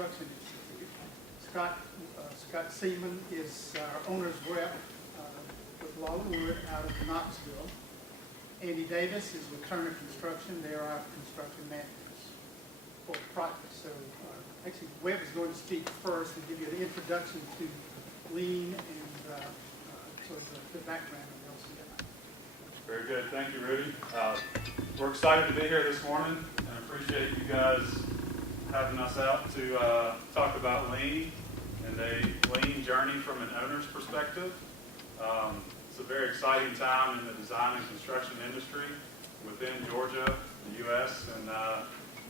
Construction Institute. Scott Seaman is our owner's rep with Lawler Wood out of Knoxville. Andy Davis is with Turner Construction. They are our construction managers for the project. So actually, Webb is going to speak first and give you an introduction to lean and sort of the background of LCI. Very good. Thank you, Rudy. We're excited to be here this morning and appreciate you guys having us out to talk about lean and a lean journey from an owner's perspective. It's a very exciting time in the design and construction industry within Georgia, the U.S., and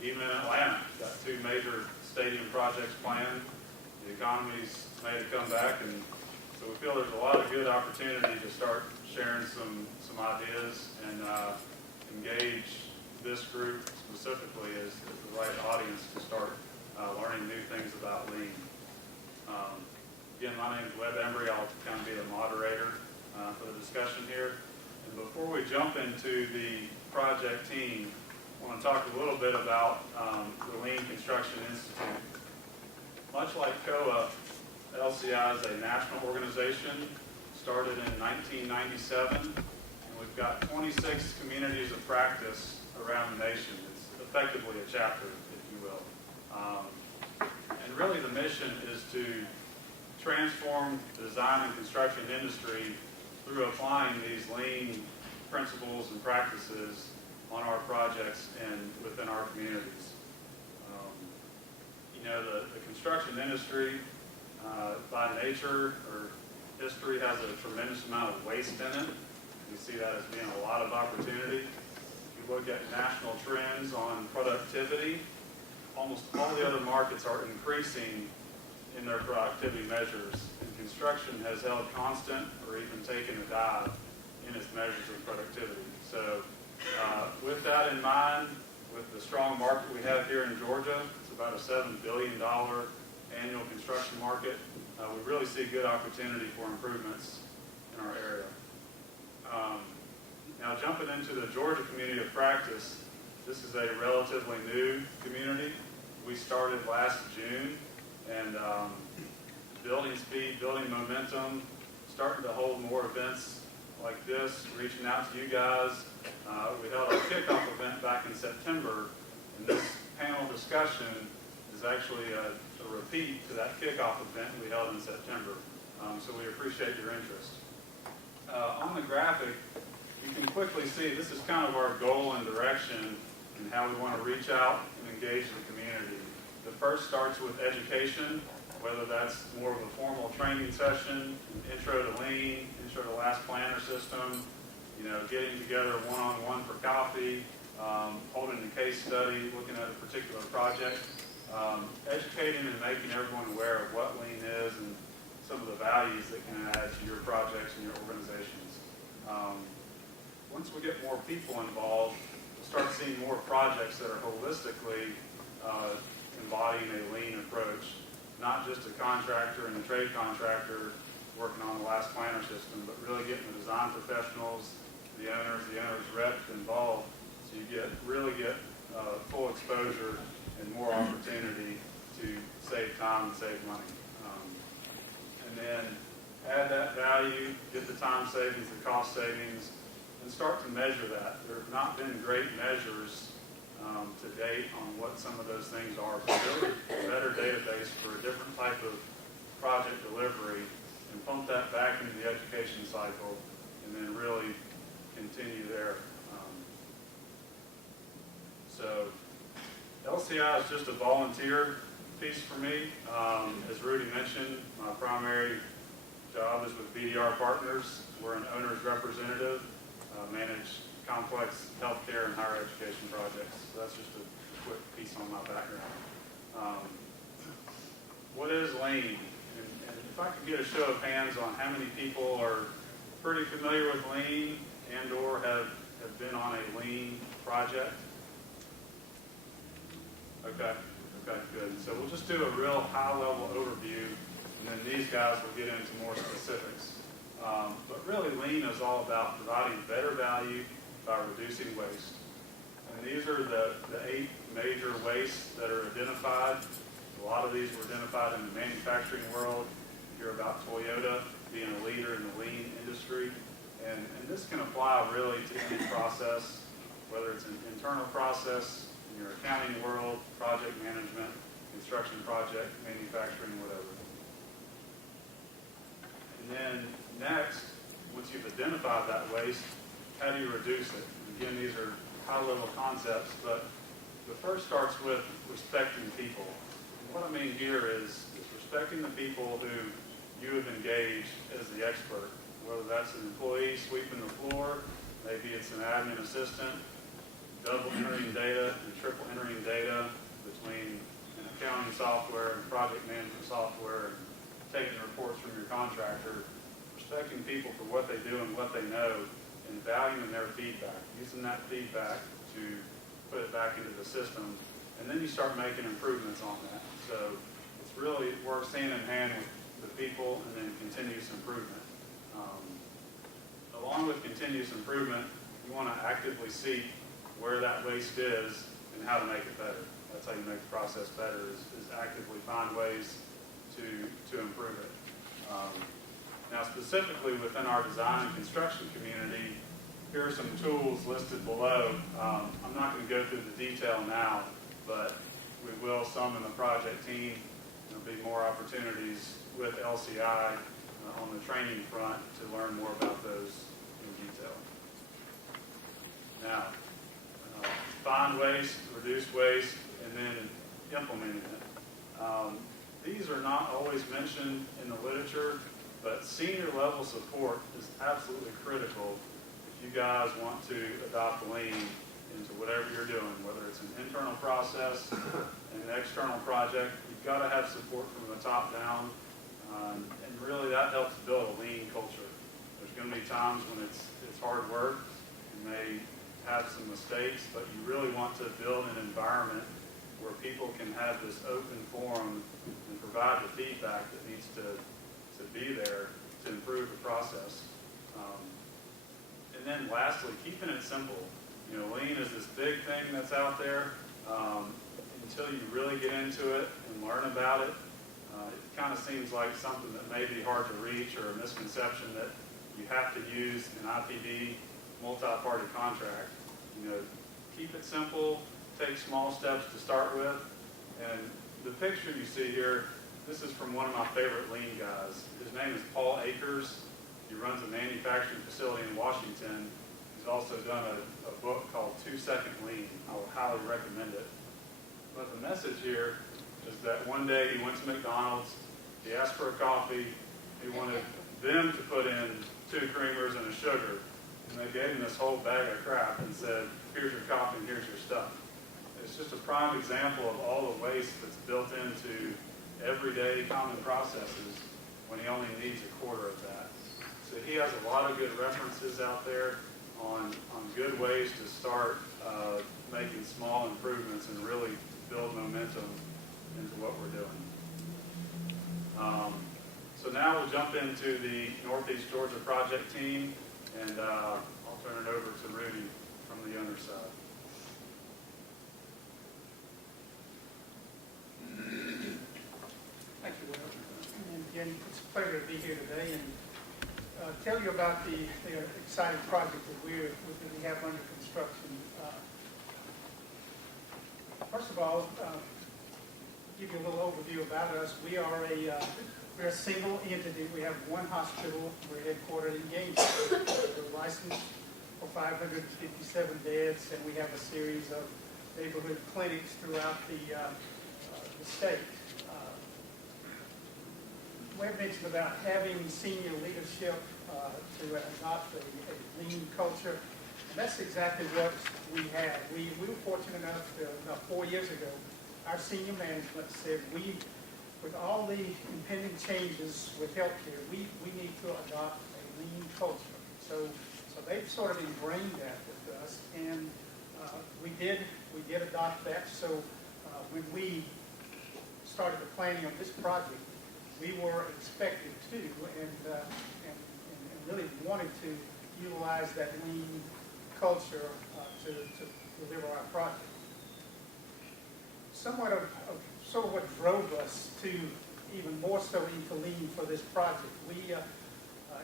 even in Atlanta. Got two major stadium projects planned. The economy's made a comeback, and so we feel there's a lot of good opportunity to start sharing some ideas and engage this group specifically as the right audience to start learning new things about lean. Again, my name is Webb Embry. I'll kind of be the moderator for the discussion here. And before we jump into the project team, I want to talk a little bit about the Lean Construction Institute. Much like COAA, LCI is a national organization, started in 1997, and we've got 26 communities of practice around the nation. It's effectively a chapter, if you will. And really the mission is to transform the design and construction industry through applying these lean principles and practices on our projects and within our communities. The construction industry, by nature or history, has a tremendous amount of waste in it. We see that as being a lot of opportunity. If you look at national trends on productivity, almost all the other markets are increasing in their productivity measures, and construction has held constant or even taken a dive in its measures of productivity. So with that in mind, with the strong market we have here in Georgia, it's about a $7 billion annual construction market. We really see good opportunity for improvements in our area. Now jumping into the Georgia community of practice, this is a relatively new community. We started last June, and building speed, building momentum, starting to hold more events like this, reaching out to you guys. We held our kickoff event back in September, and this panel discussion is actually a repeat to that kickoff event we held in September. So we appreciate your interest. On the graphic, you can quickly see this is kind of our goal and direction and how we want to reach out and engage the community. The first starts with education, whether that's more of a formal training session, an intro to lean, intro to last planner system, getting together one-on-one for coffee, holding a case study, looking at a particular project, educating and making everyone aware of what lean is and some of the values that can add to your projects and your organizations. Once we get more people involved, we'll start seeing more projects that are holistically embodying a lean approach, not just a contractor and a trade contractor working on the last planner system, but really getting the design professionals, the owners reps involved, so you really get full exposure and more opportunity to save time and save money. And then add that value, get the time savings, the cost savings, and start to measure that. There have not been great measures to date on what some of those things are. So build a better database for a different type of project delivery and pump that back into the education cycle and then really continue there. So LCI is just a volunteer piece for me. As Rudy mentioned, my primary job is with BDR Partners. We're an owner's representative, manage complex healthcare and higher education projects. So that's just a quick piece on my background. What is lean? And if I could get a show of hands on how many people are pretty familiar with lean and or have been on a lean project. Okay, good. So we'll just do a real high-level overview, and then these guys will get into more specifics. But really, lean is all about providing better value by reducing waste. And these are the 8 major wastes that are identified. A lot of these were identified in the manufacturing world. You hear about Toyota being a leader in the lean industry. And this can apply really to any process, whether it's an internal process in your accounting world, project management, construction project, manufacturing, whatever. And then next, once you've identified that waste, how do you reduce it? Again, these are high-level concepts, but the first starts with respecting people. And what I mean here is respecting the people who you have engaged as the expert, whether that's an employee sweeping the floor, maybe it's an admin assistant, double entering data and triple entering data between an accounting software and project management software, and taking reports from your contractor, respecting people for what they do and what they know, and valuing their feedback, using that feedback to put it back into the system, and then you start making improvements on that. So it's really, it works hand in hand with the people and then continuous improvement. Along with continuous improvement, you want to actively seek where that waste is and how to make it better. That's how you make the process better, is actively find ways to improve it. Now, specifically within our design and construction community, here are some tools listed below. I'm not going to go through the detail now, but we will some in the project team. There'll be more opportunities with LCI on the training front to learn more about those in detail. Now, find waste, reduce waste, and then implementing it. These are not always mentioned in the literature, but senior level support is absolutely critical if you guys want to adopt lean into whatever you're doing, whether it's an internal process, an external project. You've got to have support from the top down, and really that helps build a lean culture. There's going to be times when it's hard work. You may have some mistakes, but you really want to build an environment where people can have this open forum and provide the feedback that needs to be there to improve the process. And then lastly, keeping it simple. You know, lean is this big thing that's out there. Until you really get into it and learn about it, it kind of seems like something that may be hard to reach, or a misconception that you have to use an IPD multi-party contract. You know, keep it simple, take small steps to start with. And the picture you see here, this is from one of my favorite lean guys. His name is Paul Akers. He runs a manufacturing facility in Washington. He's also done a book called 2 Second Lean. I would highly recommend it. But the message here is that one day he went to McDonald's, he asked for a coffee, he wanted them to put in 2 creamers and a sugar, and they gave him this whole bag of crap and said, here's your coffee and here's your stuff. It's just a prime example of all the waste that's built into everyday common processes when he only needs a quarter of that. So he has a lot of good references out there on good ways to start making small improvements and really build momentum into what we're doing. So now we'll jump into the Northeast Georgia project team, and I'll turn it over to Rudy from the owner side. Thank you, Will. And again, it's a pleasure to be here today and tell you about the exciting project that we have under construction. First of all, give you a little overview about us. We're a single entity. We have one hospital. We're headquartered in Gainesville. We're licensed for 557 beds, and we have a series of neighborhood clinics throughout the state. Webb mentioned about having senior leadership to adopt a lean culture. And that's exactly what we have. We were fortunate enough to, about 4 years ago, our senior management said with all the impending changes with healthcare, we need to adopt a lean culture. So they've sort of ingrained that with us, and we did adopt that. So when we started the planning of this project, we were expected to and really wanted to utilize that lean culture to deliver our project. Somewhat of sort of what drove us to even more so into lean for this project. We,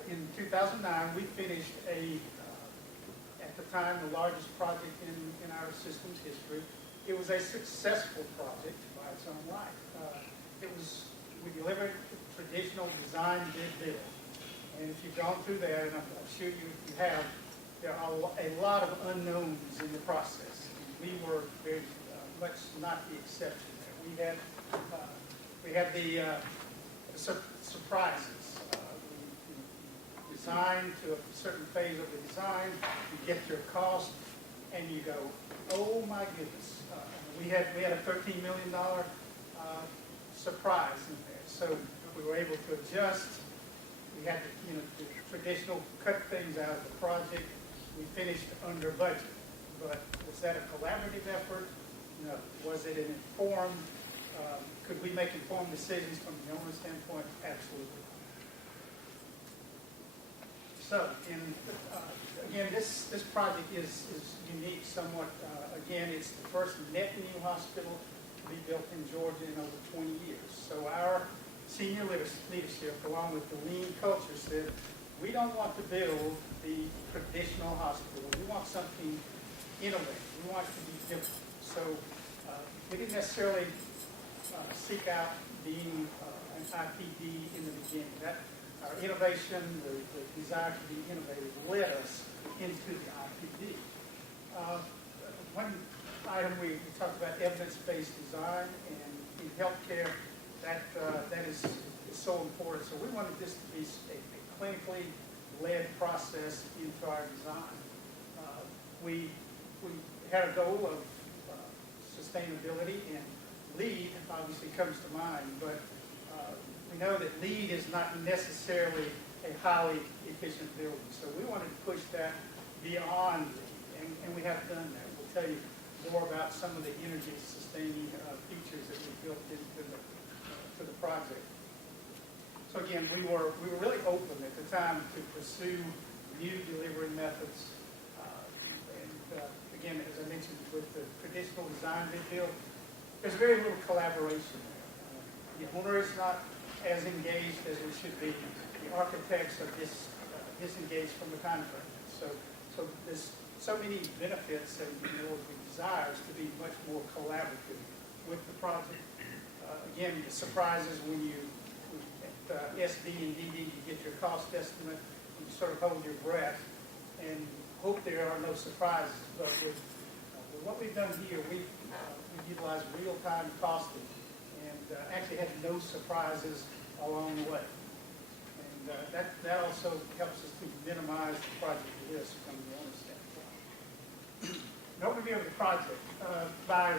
in 2009, we finished at the time, the largest project in our system's history. It was a successful project by its own right. We delivered traditional design bid build. And if you've gone through that, and I'm sure you have, there are a lot of unknowns in the process. We were very much not the exception there. We had the surprises. We design to a certain phase of the design, you get your cost, and you go, oh my goodness. We had a $13 million surprise in there. So we were able to adjust. We had to, the traditional cut things out of the project. We finished under budget. But was that a collaborative effort? No. Was it an informed, could we make informed decisions from the owner's standpoint? Absolutely. So, again, this project is unique somewhat. Again, it's the first net new hospital to be built in Georgia in over 20 years. So our senior leadership, along with the lean culture, said, we don't want to build the traditional hospital. We want something innovative. We want it to be different. So we didn't necessarily seek out being an IPD in the beginning. Our innovation, the desire to be innovative, led us into the IPD. One item we talked about evidence-based design, and in healthcare, that is so important. So we wanted this to be a clinically led process into our design. We had a goal of sustainability, and LEED obviously comes to mind, but we know that LEED is not necessarily a highly efficient building. So we wanted to push that beyond LEED, and we have done that. We'll tell you more about some of the energy sustaining features that we built into the project. So again, we were really open at the time to pursue new delivery methods. Again, as I mentioned, with the traditional design bid build, there's very little collaboration there. The owner is not as engaged as we should be. The architects are disengaged from the contract. So there's so many benefits and desires to be much more collaborative with the project. Again, the surprises when you at SD and DD you get your cost estimate, you sort of hold your breath and hope there are no surprises. But with what we've done here, we've utilized real-time costing and actually had no surprises along the way. And that also helps us to minimize the project risk from the owner's standpoint. An overview of the project. By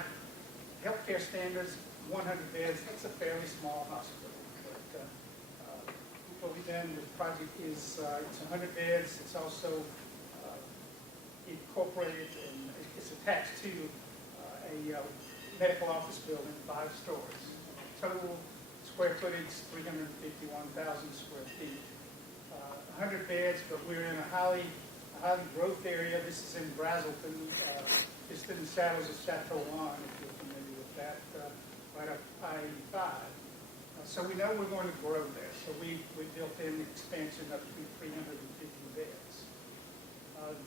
healthcare standards, 100 beds, that's a fairly small hospital. But what we've done with the project is it's 100 beds. It's also incorporated and it's attached to a medical office building, 5 stories. Total square footage, 351,000 square feet. 100 beds, but we're in a highly growth area. This is in Brazelton, just in the shadows of Chateau Lawn, if you're familiar with that, right up I-85. So we know we're going to grow there. So we built in the expansion up to 350 beds.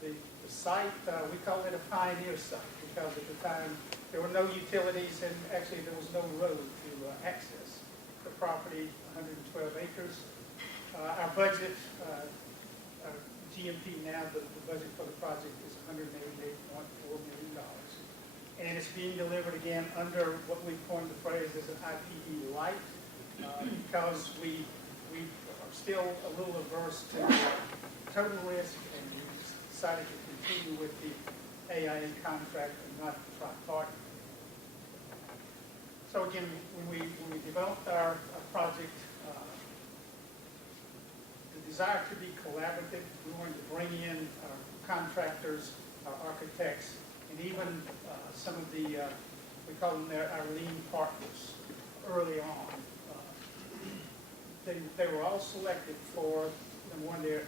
The site, we call it a pioneer site because at the time there were no utilities and actually there was no road to access the property, 112 acres. Our budget, our GMP now, the budget for the project is $188.4 million. And it's being delivered again under what we've coined the phrase as an IPD light because we are still a little averse to total risk and we decided to continue with the AIA contract and not the tripartite. So again, when we developed our project, the desire to be collaborative, we wanted to bring in our contractors, our architects, and even some of the, we call them our lean partners early on. They were all selected for, number one, their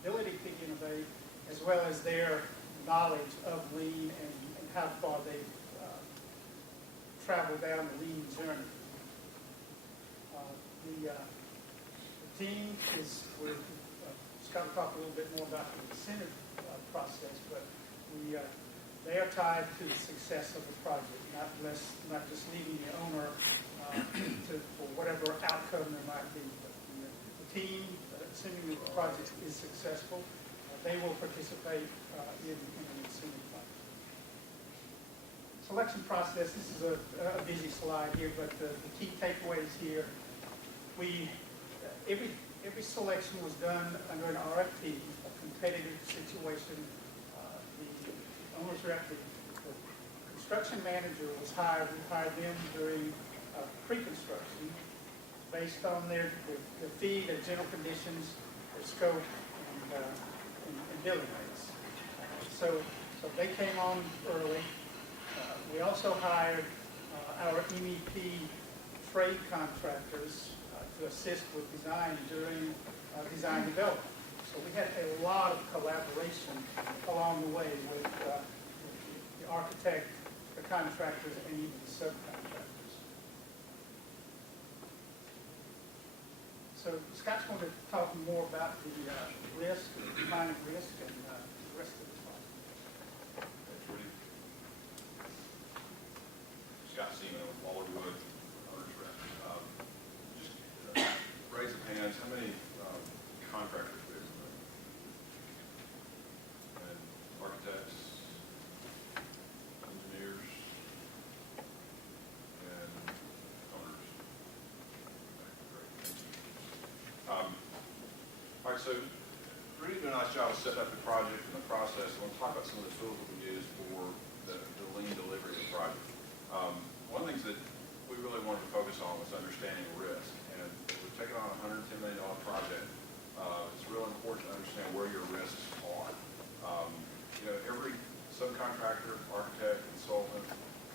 ability to innovate, as well as their knowledge of lean and how far they've travel down the lean journey. The team is, Scott will talk a little bit more about the incentive process, but they are tied to the success of the project, not just leaving the owner for whatever outcome there might be. But the team, assuming that the project is successful, they will participate in an incentive plan. Selection process, this is a busy slide here, but the key takeaways here, every selection was done under an RFP, a competitive situation. The owner's rep, the construction manager was hired. We hired them during pre-construction based on their fee, their general conditions, their scope, and billing rates. So they came on early. We also hired our MEP trade contractors to assist with design during design development. So we had a lot of collaboration along the way with the architect, the contractors, and even the subcontractors. So Scott's going to talk more about the risk, defining risk, and the rest of the slide. Thanks, Rudy. Scott Seaman with Wallerwood, owner's rep. Just raise of hands, how many contractors do you have? And architects, engineers, and owners? Okay, great, thank you. All right, so Rudy did a nice job of setting up the project and the process. I want to talk about some of the tools that we use for the lean delivery of the project. One of the things that we really wanted to focus on was understanding risk. And if we're taking on a $110 million project, it's real important to understand where your risks are. Every subcontractor, architect, consultant,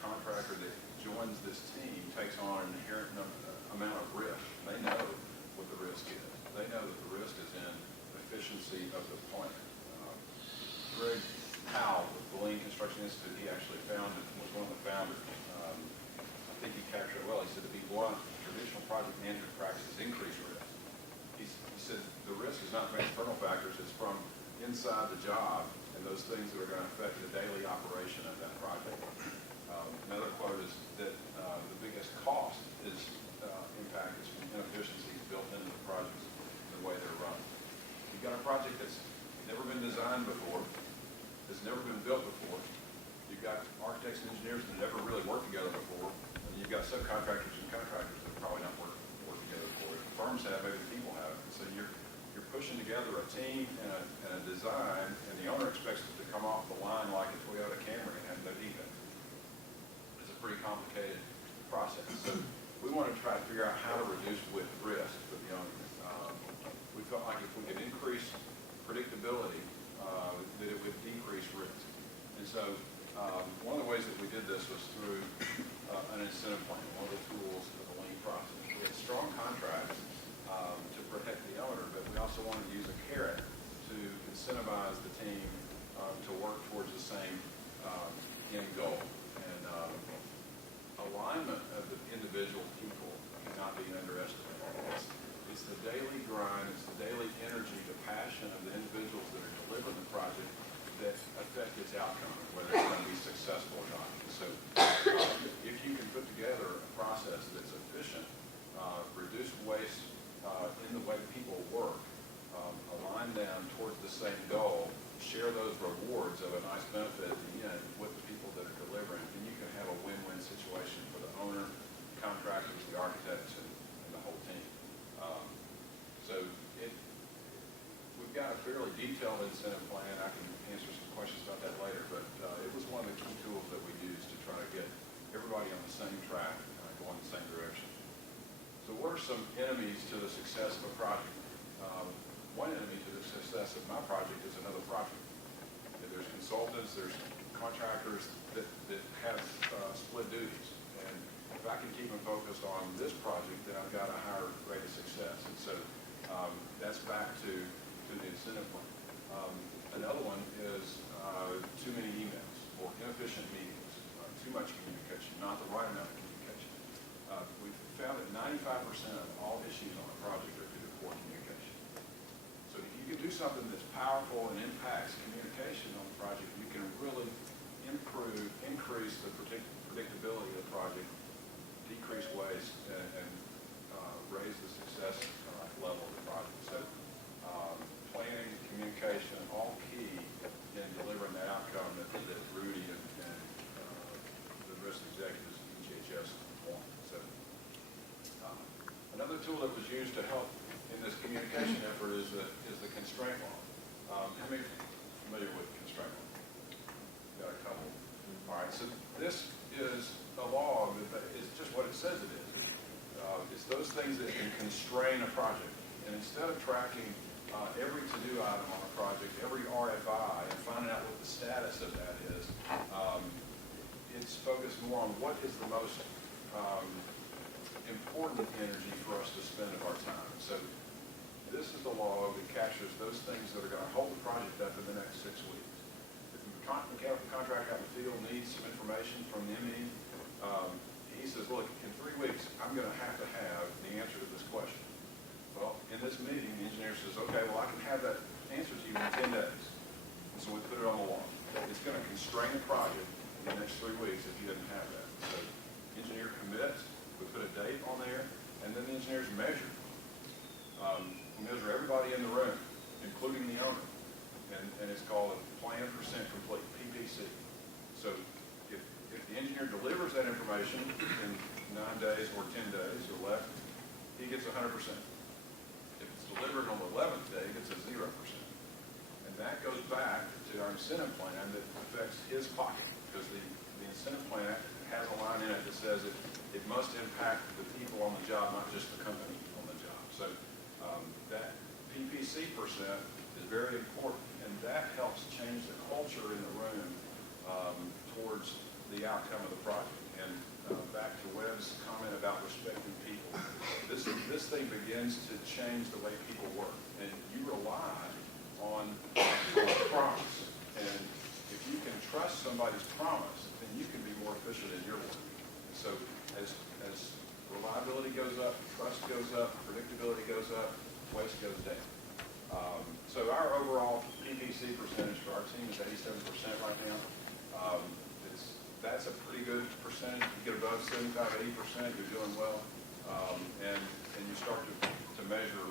contractor that joins this team takes on an inherent amount of risk. They know what the risk is. They know that the risk is in efficiency of the plant. Greg Powell with the Lean Construction Institute, he actually was one of the founders. I think he captured it well. He said, to be blunt, traditional project management practices increase risk. He said the risk is not from external factors, it's from inside the job and those things that are going to affect the daily operation of that project. Another quote is that the biggest cost impact is from inefficiencies built into the projects and the way they're run. You've got a project that's never been designed before, has never been built before. You've got architects and engineers that have never really worked together before. And you've got subcontractors and contractors that have probably not worked together before. Firms have, maybe people have. And so you're pushing together a team and a design, and the owner expects it to come off the line like a Toyota Camry and have no defect. It's a pretty complicated process. So we want to try to figure out how to reduce with risk for the owner. We felt like if we could increase predictability, that it would decrease risk. And so one of the ways that we did this was through an incentive plan, one of the tools of the lean process. We had strong contracts to protect the owner, but we also wanted to use a carrot to incentivize the team to work towards the same end goal. And alignment of the individual people cannot be underestimated. It's the daily grind, it's the daily energy, the passion of the individuals that are delivering the project that affect its outcome, whether it's going to be successful or not. And so if you can put together a process that's efficient, reduce waste in the way people work, align them towards the same goal, share those rewards of a nice benefit at the end with the people that are delivering, then you can have a win-win situation for the owner, the contractors, the architects, and the whole team. We've got a fairly detailed incentive plan. I can answer some questions about that later, but it was one of the key tools that we used to try to get everybody on the same track, going the same direction. So what are some enemies to the success of a project? One enemy to the success of my project is another project. There's consultants, there's contractors that have split duties. And if I can keep them focused on this project, then I've got a higher rate of success. And so that's back to the incentive plan. Another one is too many emails or inefficient meetings, too much communication, not the right amount of communication. 95% of all issues on a project are due to poor communication. So if you can do something that's powerful and impacts communication on the project, you can really increase the predictability of the project, decrease waste, and raise the success level of the project. So planning, communication, all key in delivering that outcome that Rudy and the rest of the executives of EGHS want. So another tool that was used to help in this communication effort is the constraint law. How many are familiar with constraint law? Got a couple. All right, so this is a law that is just what it says it is. It's those things that can constrain a project. And instead of tracking every to-do item on a project, every RFI, and finding out what the status of that is, it's focused more on what is the most important energy for us to spend of our time. So this is the law that captures those things that are going to hold the project up in the next 6 weeks. If the mechanical contractor out in the field needs some information from the ME, he says, look, in 3 weeks, I'm going to have the answer to this question. Well, in this meeting, the engineer says, okay, well, I can have that answer to you in 10 days. And so we put it on the law. It's going to constrain the project in the next 3 weeks if you didn't have that. So the engineer commits, we put a date on there, and then the engineers measure. We measure everybody in the room, including the owner. And it's called a plan percent complete, PPC. So if the engineer delivers that information in 9 days or 10 days or less, he gets 100%. If it's delivered on the 11th day, he gets a 0%. And that goes back to our incentive plan that affects his pocket, because the incentive plan has a line in it that says it must impact the people on the job, not just the company on the job. So that PPC percent is very important, and that helps change the culture in the room towards the outcome of the project. And back to Webb's comment about respecting people, this thing begins to change the way people work, and you rely on promise. And if you can trust somebody's promise, then you can be more efficient in your work. And so as reliability goes up, trust goes up, predictability goes up, waste goes down. So our overall PPC percentage for our team is 87% right now. That's a pretty good percentage. If you get above 75, 80%, you're doing well. And you start to measure,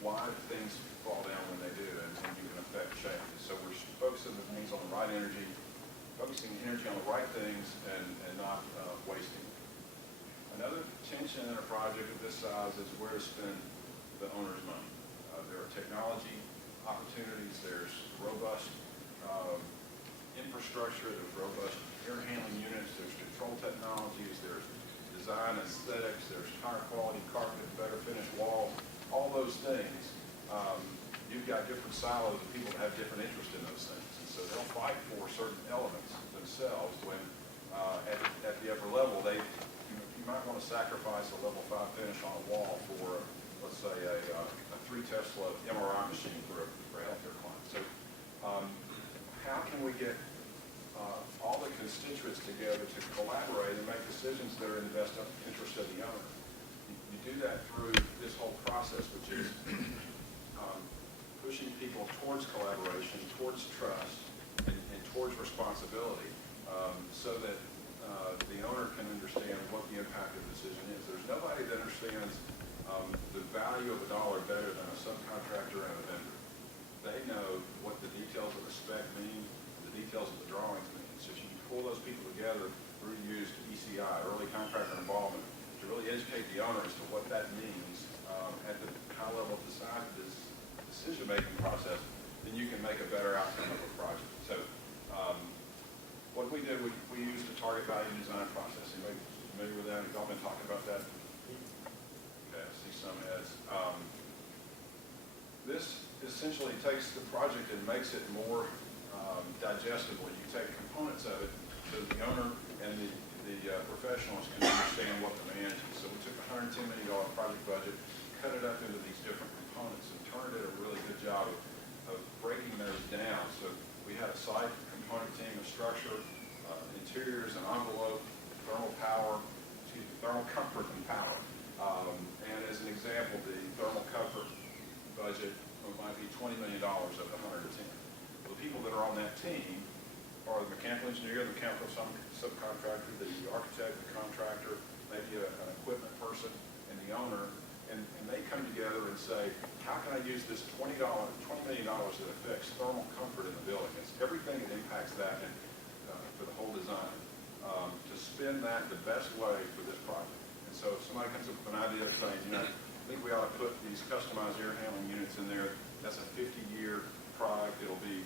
why things fall down when they do, and you can affect changes. So we're focusing the things on the right energy, focusing energy on the right things, and not wasting it. Another tension in a project of this size is where to spend the owner's money. There are technology opportunities, there's robust infrastructure, there's robust air handling units, there's control technologies, there's design aesthetics, there's higher quality carpet, better finished walls, all those things. You've got different silos of people that have different interest in those things. And so they'll fight for certain elements themselves when at the upper level, you might want to sacrifice a level 5 finish on a wall for, let's say, a 3 Tesla MRI machine for a healthcare client. So how can we get all the constituents together to collaborate and make decisions that are in the best interest of the owner? You do that through this whole process, which is pushing people towards collaboration, towards trust, and towards responsibility, so that the owner can understand what the impact of the decision is. There's nobody that understands the value of a dollar better than a subcontractor and a vendor. They know what the details of the spec mean, the details of the drawings mean. So if you pull those people together, we used ECI, early contractor involvement, to really educate the owner as to what that means at the high level of this decision-making process, then you can make a better outcome of a project. So what we did, we used a target value design process. Anybody familiar with that? Have y'all been talking about that? Okay, I see some heads. This essentially takes the project and makes it more digestible. You take components of it so the owner and the professionals can understand what the manage is. So we took a $110 million project budget, cut it up into these different components, and turned it a really good job of breaking those down. So we had a site component team, a structure, interiors, an envelope, thermal comfort and power. team are the mechanical engineer, the mechanical subcontractor, the architect, the contractor, maybe an equipment person, and the owner, and they come together and say, how can I use this $20 million that affects thermal comfort in the building? It's everything that impacts that and, for the whole design, to spin that the best way for this project. And so if somebody comes up with an idea saying, I think we ought to put these customized air handling units in there, that's a 50-year product, it'll be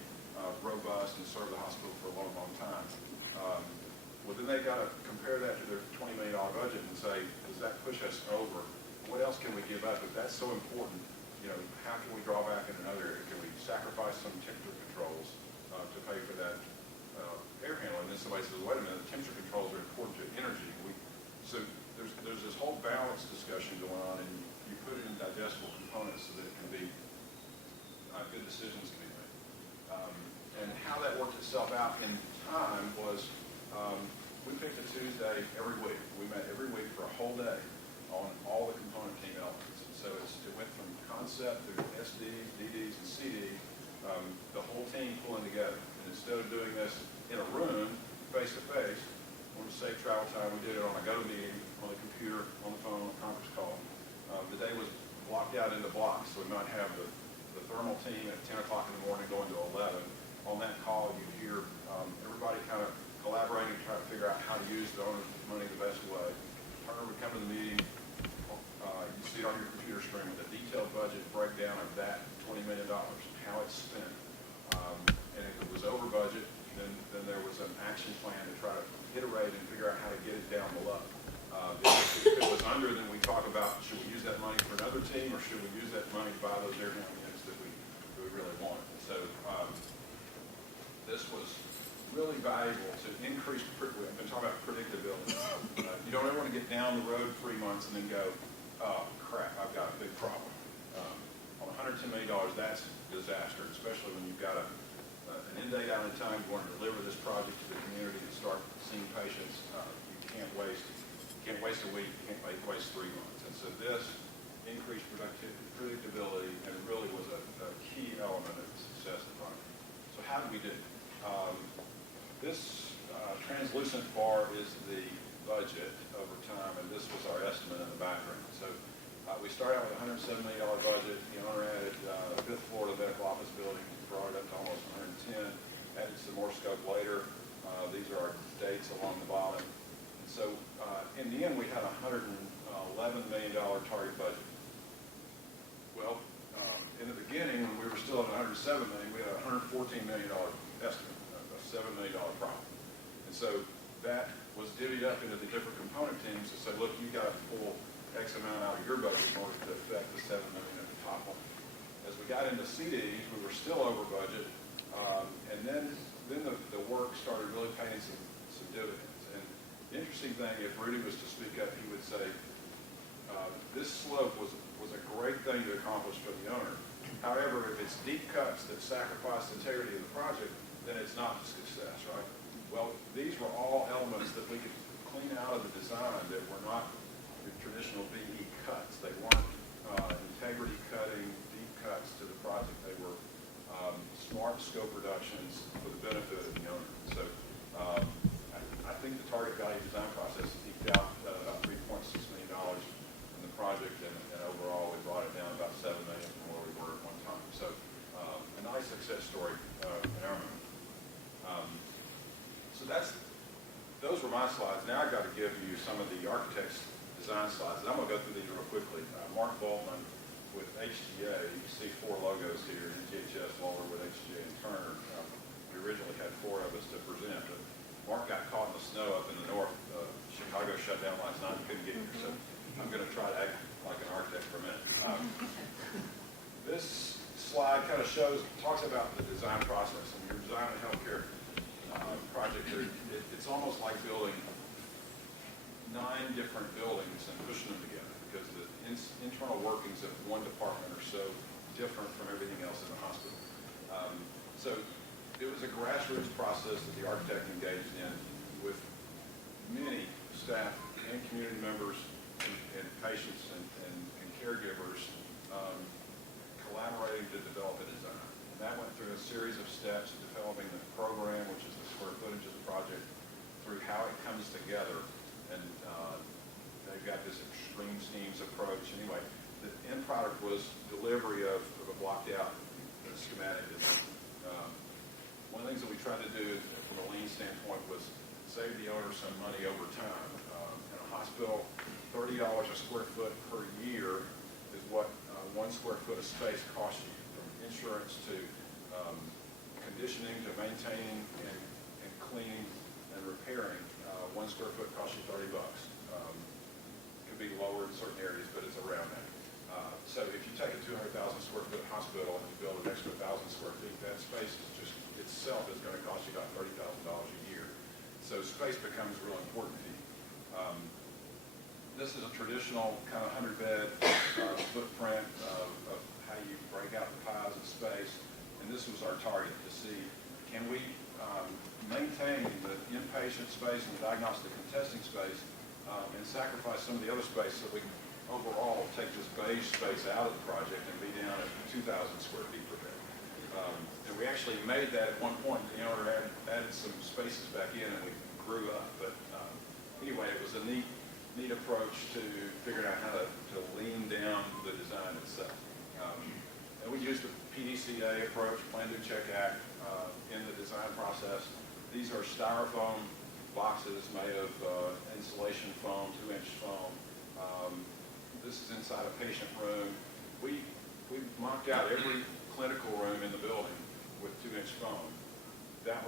robust and serve the hospital for a long, long time. Well, then they've got to compare that to their $20 million budget and say, does that push us over? What else can we give up? If that's so important, how can we draw back in another area? Can we sacrifice some temperature controls to pay for that air handling? And then somebody says, wait a minute, the temperature controls are important to energy. So there's this whole balance discussion going on, and you put it in digestible components so that it can be good decisions can be made. And how that worked itself out in time was we picked a Tuesday every week. We met every week for a whole day on all the component team elements. And so it went from concept through SDs, DDs, and CDs, the whole team pulling together. And instead of doing this in a room, face-to-face, to save travel time, we did it on a go meeting, on the computer, on the phone, on a conference call. The day was blocked out into blocks, so we might have the thermal team at 10 o'clock in the morning going to 11. On that call, you hear everybody kind of collaborating and trying to figure out how to use the owner's money the best way. Turner would come to the meeting. You see it on your computer screen with a detailed budget breakdown of that $20 million, how it's spent. And if it was over budget, then there was an action plan to try to iterate and figure out how to get it down below. If it was under, then we talk about, should we use that money for another team, or should we use that money to buy those air handling units that we really want? And so this was really valuable to increase, we've been talking about predictability. You don't ever want to get down the road 3 months and then go, oh crap, I've got a big problem. On $110 million, that's disaster, especially when you've got an end date out in time, you want to deliver this project to the community and start seeing patients. You can't waste a week, you can't waste 3 months. And so this increased predictability, and it really was a key element of the success of the project. So how did we do? This translucent bar is the budget over time, and this was our estimate in the background. So we started out with a $107 million budget. The owner added a fifth floor to the medical office building, brought it up to almost 110, added some more scope later. These are our dates along the bottom. And so in the end, we had a $111 million target budget. Well, in the beginning, when we were still at $107 million, we had a $114 million estimate, a $7 million problem. And so that was divvied up into the different component teams to say, look, you got to pull X amount out of your budget in order to affect the $7 million at the top one. As we got into CDs, we were still over budget, and then the work started really paying some dividends. And the interesting thing, if Rudy was to speak up, he would say, this slope was a great thing to accomplish for the owner. However, if it's deep cuts that sacrifice the integrity of the project, then it's not a success, right? Well, these were all elements that we could clean out of the design that were not the traditional VE cuts. They weren't integrity cutting, deep cuts to the project. They were smart scope reductions for the benefit of the owner. So I think the target value design process eked out about $3.6 million in the project, and overall we brought it down about $7 million from where we were at one time. So a nice success story in our mind. So those were my slides. Now I've got to give you some of the architect's design slides. And I'm going to go through these real quickly. Mark Boltman with HGA. You can see 4 logos here, NTHS, Lawler with HGA, and Turner. We originally had 4 of us to present, but Mark got caught in the snow up in the north. Chicago shut down last night. He couldn't get here, so I'm going to try to act like an architect for a minute. This slide kind of talks about the design process. When you're designing a healthcare project, it's almost like building 9 different buildings and pushing them together, because the internal workings of one department are so different from everything else in the hospital. So it was a grassroots process that the architect engaged in with many staff and community members and patients and caregivers collaborating to develop a design. that went through a series of steps of developing the program, which is the square footage of the project, through how it comes together. And they've got this extreme schemes approach. Anyway, the end product was delivery of a blocked out schematic. One of the things that we tried to do from a lean standpoint was save the owner some money over time. In a hospital, $30 a square foot per year is what 1 square foot of space costs you, from insurance to conditioning to maintaining and cleaning and repairing. 1 square foot costs you $30. Could be lower in certain areas, but it's around that. So if you take a 200,000 square foot hospital and you build an extra 1,000 square feet, that space is just itself is going to cost you about $30,000 a year. So space becomes real important to you. This is a traditional kind of 100-bed footprint of how you break out the pies of space. And this was our target, to see, can we maintain the inpatient space and the diagnostic and testing space and sacrifice some of the other space so we can overall take this beige space out of the project and be down at 2,000 square feet per bed. And we actually made that at one point. The owner added some spaces back in and we grew up. But anyway, it was a neat approach to figuring out how to lean down the design itself. And we used a PDCA approach, Plan, Do, Check, Act, in the design process. These are styrofoam boxes made of insulation foam, 2-inch foam. This is inside a patient room. We mocked out every clinical room in the building with 2-inch foam. That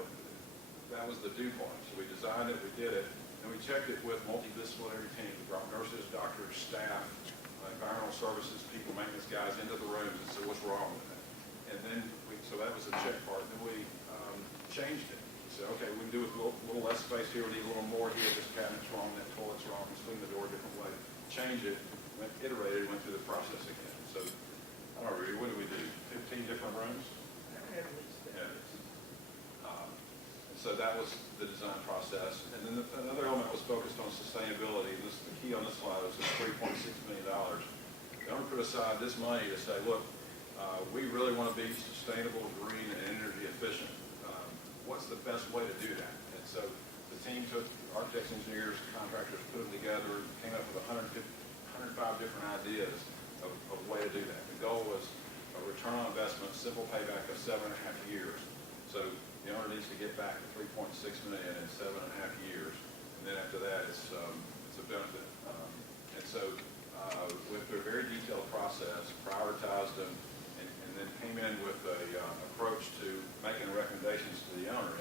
was the due point. So we designed it, we did it, and we checked it with multidisciplinary teams. We brought nurses, doctors, staff, environmental services, people, maintenance guys into the rooms and said, what's wrong with it? And then, so that was the check part. Then we changed it. We said, okay, we can do with a little less space here, we need a little more here, this cabinet's wrong, that toilet's wrong, let's swing the door a different way. Change it, iterated, went through the process again. So, I don't know, Rudy, what did we do? 15 different rooms? At least. Yeah. So that was the design process. And then another element was focused on sustainability. This, the key on this slide is $3.6 million. The owner put aside this money to say, look, we really want to be sustainable, green, and energy efficient. What's the best way to do that? And so the team took architects, engineers, contractors, put them together, came up with 105 different ideas of a way to do that. The goal was a return on investment, simple payback of 7.5 years. So the owner needs to get back to $3.6 million in 7.5 years, and then after that, it's a benefit. And so, with their very detailed process, prioritized them, and then came in with a approach to making recommendations to the owner,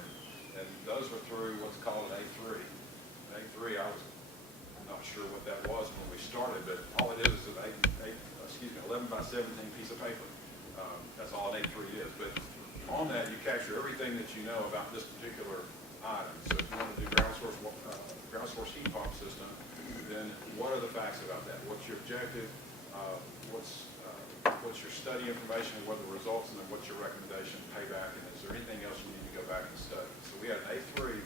and those were through what's called an A3. An A3, I was not sure what that was when we started, but all it is an 11 by 17 piece of paper. That's all an A3 is. But on that, you capture everything that you know about this particular item. So if you want to do ground source heat pump system, then what are the facts about that? What's your objective? What's your study information? What are the results? And then what's your recommendation, payback? And is there anything else you need to go back and study? So we had an A3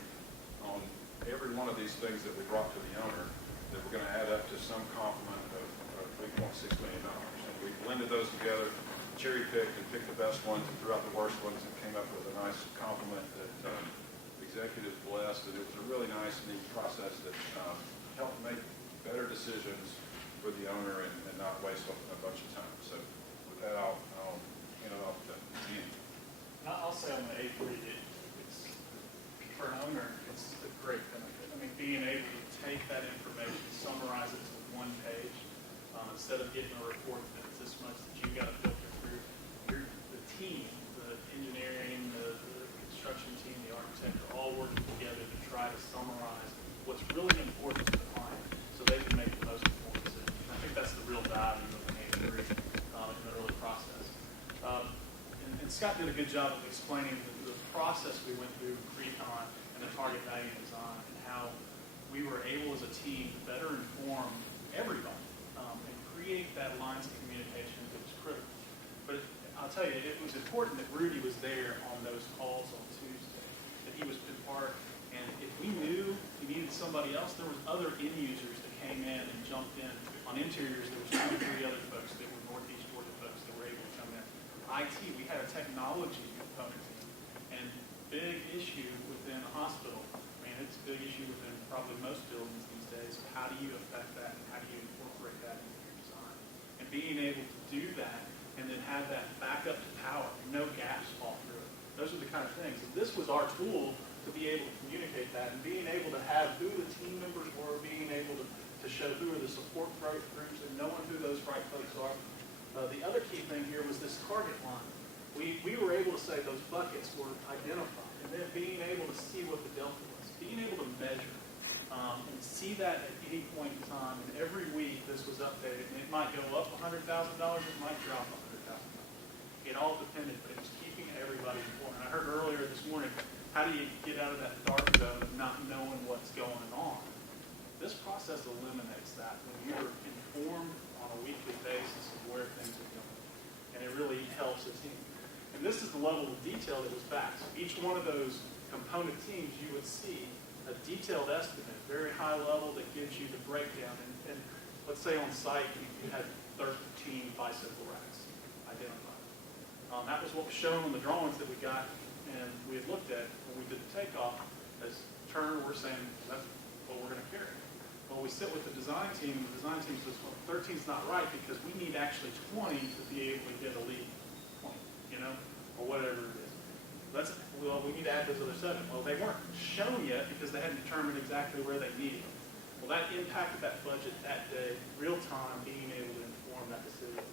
on every one of these things that we brought to the owner that we're going to add up to some complement of $3.6 million. And we blended those together, cherry-picked and picked the best ones and threw out the worst ones and came up with a nice complement that the executives blessed. And it was a really nice, neat process that helped make better decisions for the owner and not waste a bunch of time. So with that, I'll hand it off to Ian. I'll say on the A3 that it's, for an owner, it's a great benefit. I mean, being able to take that information, summarize it to one page, instead of getting a report that's this much that you've got to filter through. The team, the engineering, the construction team, the architect are all working together to try to summarize what's really important to the client so they can make the most informed decision. I think that's the real value of an A3 in the early process. And Scott did a good job of explaining the process we went through pre-con and the target value design and how we were able as a team to better inform everybody and create that lines of communication that was critical. But I'll tell you, it was important that Rudy was there on those calls on Tuesday, that he was a part. And if we knew we needed somebody else, there was other end users that came in and jumped in. On interiors, there was 2 or 3 other folks that were Northeast Georgia folks that were able to come in. IT, we had a technology component team, and big issue within a hospital. I mean, it's a big issue within probably most buildings these days. How do you affect that, and how do you incorporate that into your design? And being able to do that, and then have that backup to power, no gaps fall through it. Those are the kind of things. And this was our tool to be able to communicate that, and being able to have who the team members were, being able to show who are the support groups, and knowing who those right folks are. The other key thing here was this target line. We were able to say those buckets were identified, and then being able to see what the delta was, being able to measure, and see that at any point in time. And every week this was updated, and it might go up $100,000, it might drop $100,000. It all depended, but it was keeping everybody informed. I heard earlier this morning, how do you get out of that dark zone of not knowing what's going on? This process eliminates that when you're informed on a weekly basis of where things are going. And it really helps the team. And this is the level of detail that was back. So each one of those component teams, you would see a detailed estimate, very high level, that gives you the breakdown. And let's say on site, you had 13 bicycle racks identified. That was what was shown on the drawings that we got and we had looked at when we did the takeoff. As Turner, we're saying that's what we're going to carry. Well, we sit with the design team, and the design team says, well, 13 is not right because we need actually 20 to be able to get a lead point, or whatever it is. Well, we need to add those other 7. Well, they weren't shown yet because they hadn't determined exactly where they needed them. Well, that impacted that budget that day, real time, being able to inform that decision.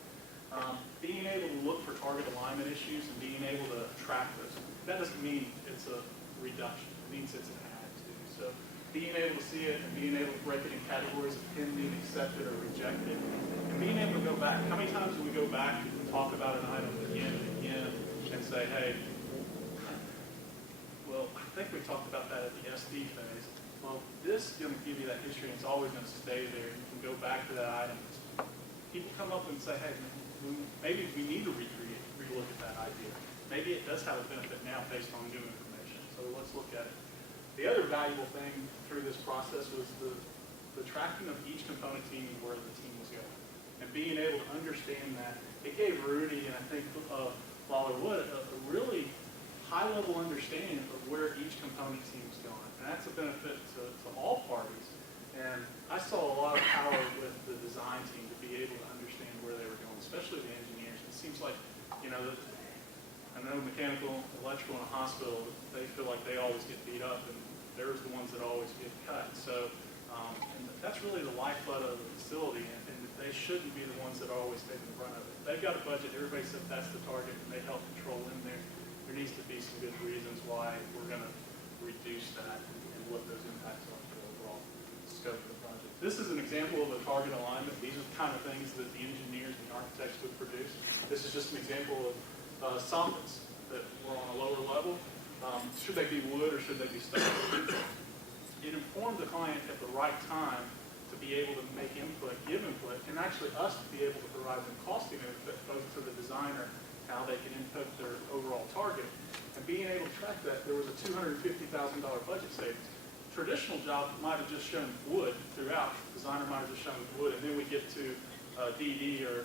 Being able to look for target alignment issues and being able to track those. That doesn't mean it's a reduction. It means it's an add to. So being able to see it and being able to break it in categories of pending, accepted, or rejected, and being able to go back. How many times do we go back and talk about an item again and again and say, hey, well, I think we talked about that at the SD phase. Well, this is going to give you that history, and it's always going to stay there. You can go back to that item. People come up and say, hey, maybe we need to relook at that idea. Maybe it does have a benefit now based on new information. So let's look at it. The other valuable thing through this process was the tracking of each component team and where the team was going. And being able to understand that, it gave Rudy and I think Lawler Wood a really high-level understanding of where each component team was going. And that's a benefit to all parties. And I saw a lot of power with the design team to be able to understand where they were going, especially the engineers. It seems like, I know mechanical, electrical in a hospital, they feel like they always get beat up, and they're the ones that always get cut. So and that's really the lifeblood of the facility, and they shouldn't be the ones that are always taking the brunt of it. They've got a budget. Everybody said that's the target, and they help control in there. There needs to be some good reasons why we're going to reduce that and what those impacts are for the overall scope of the project. This is an example of a target alignment. These are the kind of things that the engineers and the architects would produce. This is just an example of soffits that were on a lower level. Should they be wood or should they be stone? It informed the client at the right time to be able to make input, give input, and actually us to be able to provide them costing input both to the designer, how they can input their overall target. And being able to track that, there was a $250,000 budget savings. Traditional job might have just shown wood throughout. Designer might have just shown wood, and then we get to DD or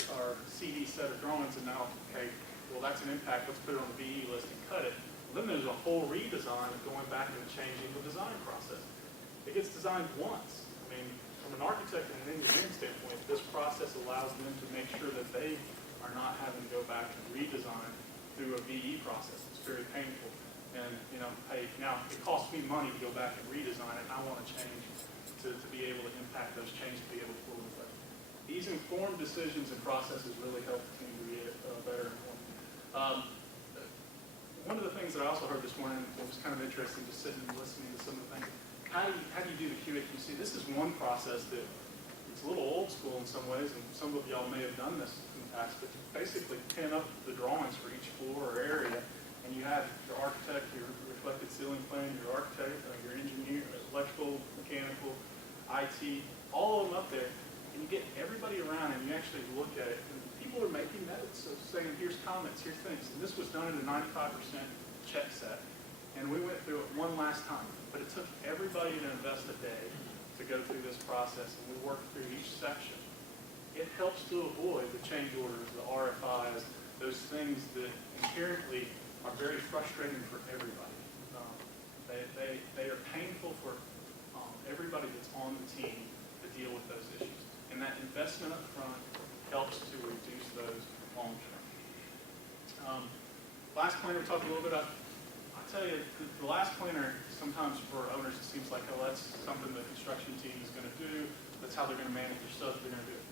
CD set of drawings, and now, okay, well, that's an impact. Let's put it on the VE list and cut it. Well, then there's a whole redesign of going back and changing the design process. It gets designed once. I mean, from an architect and an engineering standpoint, this process allows them to make sure that they are not having to go back and redesign through a VE process. It's very painful. And, hey, now it costs me money to go back and redesign it. I want to change to be able to impact those changes, to be able to pull in place. These informed decisions and processes really help the team to be better informed. One of the things that I also heard this morning that was kind of interesting, just sitting and listening to some of the things, how do you do the QAQC? This is one process that it's a little old school in some ways, and some of y'all may have done this in the past, but you basically pin up the drawings for each floor or area, and you have your architect, your reflected ceiling plan, your architect, your engineer, electrical, mechanical, IT, all of them up there, and you get everybody around and you actually look at it. And people are making notes of saying, here's comments, here's things. And this was done in a 95% check set. And we went through it one last time. But it took everybody to invest a day to go through this process, and we worked through each section. It helps to avoid the change orders, the RFIs, those things that inherently are very frustrating for everybody. They are painful for everybody that's on the team to deal with those issues. And that investment up front helps to reduce those long term. Last planner, we talked a little bit about. I'll tell you, the last planner, sometimes for owners, it seems like, oh, that's something the construction team is going to do. That's how they're going to manage their stuff. They're going to do it.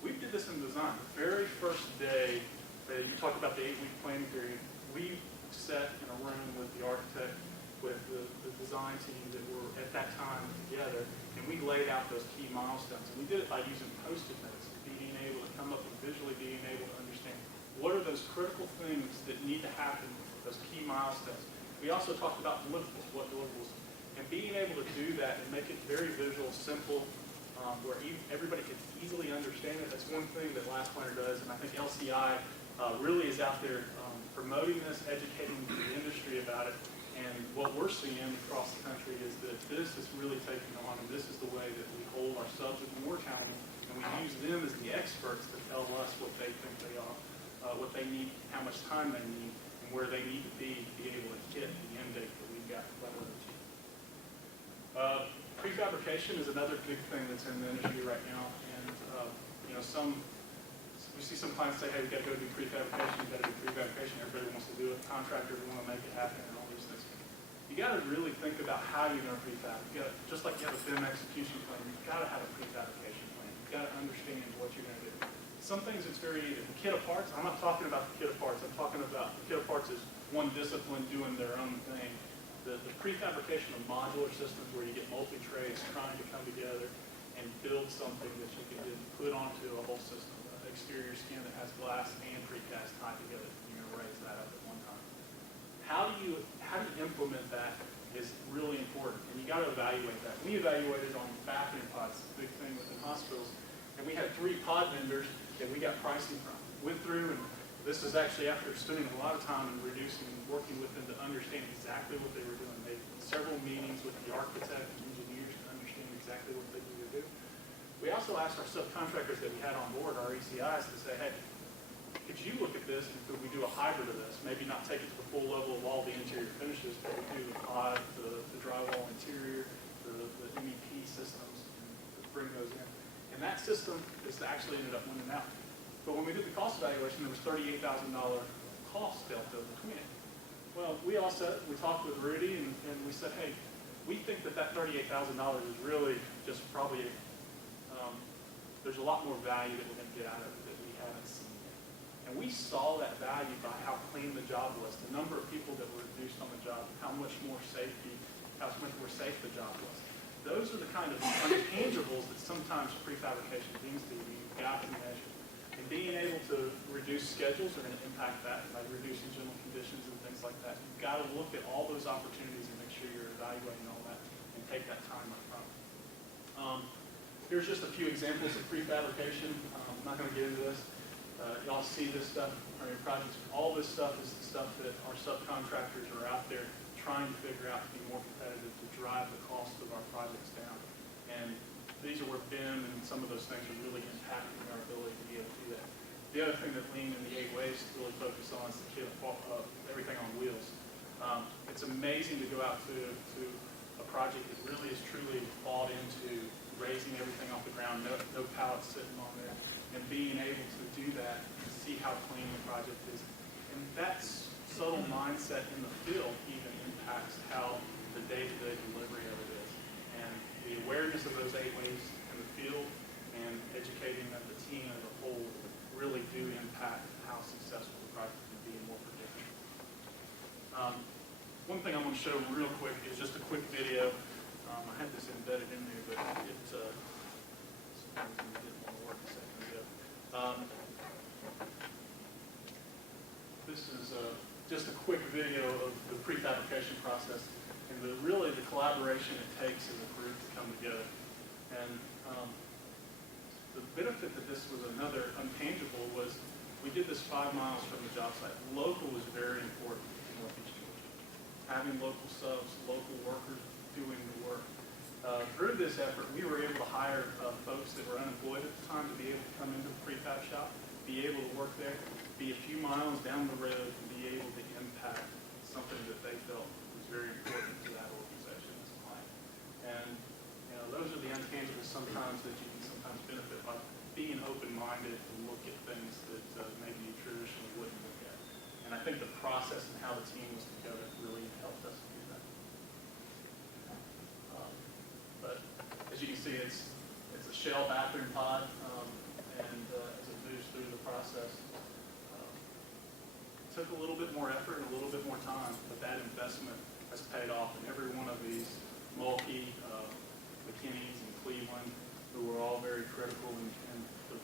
We did this in design. The very first day that you talked about the 8-week planning period, we sat in a room with the architect, with the design team that were at that time together, and we laid out those key milestones. And we did it by using Post-it notes, being able to come up and visually being able to understand what are those critical things that need to happen, those key milestones. We also talked about deliverables, what deliverables, and being able to do that and make it very visual, simple, where everybody can easily understand it. That's one thing that Last Planner does, and I think LCI really is out there promoting this, educating the industry about it. And what we're seeing across the country is that this is really taking on, and this is the way that we hold ourselves more accountable, and we use them as the experts to tell us what they think they are, what they need, how much time they need, and where they need to be able to hit the end date that we've got in front of them. Prefabrication is another big thing that's in the industry right now, and you know, we see some clients say, hey, we've got to go do prefabrication, we've got to do prefabrication, everybody wants to do it, contractors want to make it happen, and all these things. You got to really think about how you're going to prefab. You got to, just like you have a BIM execution plan, you've got to have a prefabrication plan. You've got to understand what you're going to do. Some things it's very easy. The kit of parts, I'm not talking about the kit of parts. I'm talking about the kit of parts is one discipline doing their own thing. The prefabrication of modular systems where you get multi-trades trying to come together and build something that you can then put onto a whole system, an exterior skin that has glass and precast tied together. You're going to raise that up at one time. How do you implement that is really important, and you got to evaluate that. We evaluated on bathroom pods, the big thing within hospitals, and we had 3 pod vendors that we got pricing from. Went through, and this is actually after spending a lot of time in reducing and working with them to understand exactly what they were doing. They had several meetings with the architect and engineers to understand exactly what they needed to do. We also asked our subcontractors that we had on board, our ECIs, to say, hey, could you look at this and could we do a hybrid of this? Maybe not take it to the full level of all the interior finishes, but we do the pod, the drywall interior, the MEP systems, and bring those in. And that system is actually ended up winning out. But when we did the cost evaluation, there was $38,000 cost delta between it. Well, we talked with Rudy, and we said, hey, we think that $38,000 is really just probably, there's a lot more value that we're going to get out of it that we haven't seen yet. And we saw that value by how clean the job was, the number of people that were reduced on the job, how much more safe the job was. Those are the kind of intangibles that sometimes prefabrication brings to you. You've got to measure. And being able to reduce schedules are going to impact that by reducing general conditions and things like that. You've got to look at all those opportunities and make sure you're evaluating all that and take that time up front. Here's just a few examples of prefabrication. I'm not going to get into this. Y'all see this stuff on your projects. All this stuff is the stuff that our subcontractors are out there trying to figure out to be more competitive, to drive the cost of our projects down. And these are where BIM and some of those things are really impacting our ability to be able to do that. The other thing that Lean and the 8 Ways really focus on is the kit of everything on wheels. It's amazing to go out to a project that really is truly bought into raising everything off the ground, no pallets sitting on there, and being able to do that and see how clean the project is. And that subtle mindset in the field even impacts how the day-to-day delivery of it is. And the awareness of those 8 Ways in the field and educating the team as a whole really do impact how successful the project can be and more predictable. One thing I'm going to show real quick is just a quick video. I had this embedded in there, but it didn't want to work a second ago. This is just a quick video of the prefabrication process and really the collaboration it takes as a group to come together. And the benefit that this was another intangible was we did this 5 miles from the job site. Local was very important in Northeast Georgia. Having local subs, local workers doing the work. Through this effort, we were able to hire folks that were unemployed at the time to be able to come into the prefab shop, be able to work there, be a few miles down the road and be able to impact something that they felt was very important to that organization as a client. And those are the intangibles sometimes that you can sometimes benefit by being open-minded to look at things that maybe you traditionally wouldn't look at. And I think the process and how the team was together really helped us do that. But as you can see, it's a shell bathroom pod, and as it moves through the process, it took a little bit more effort and a little bit more time, but that investment has paid off. And every one of these Mulkey, McKinney's, and Cleveland, who were all very critical in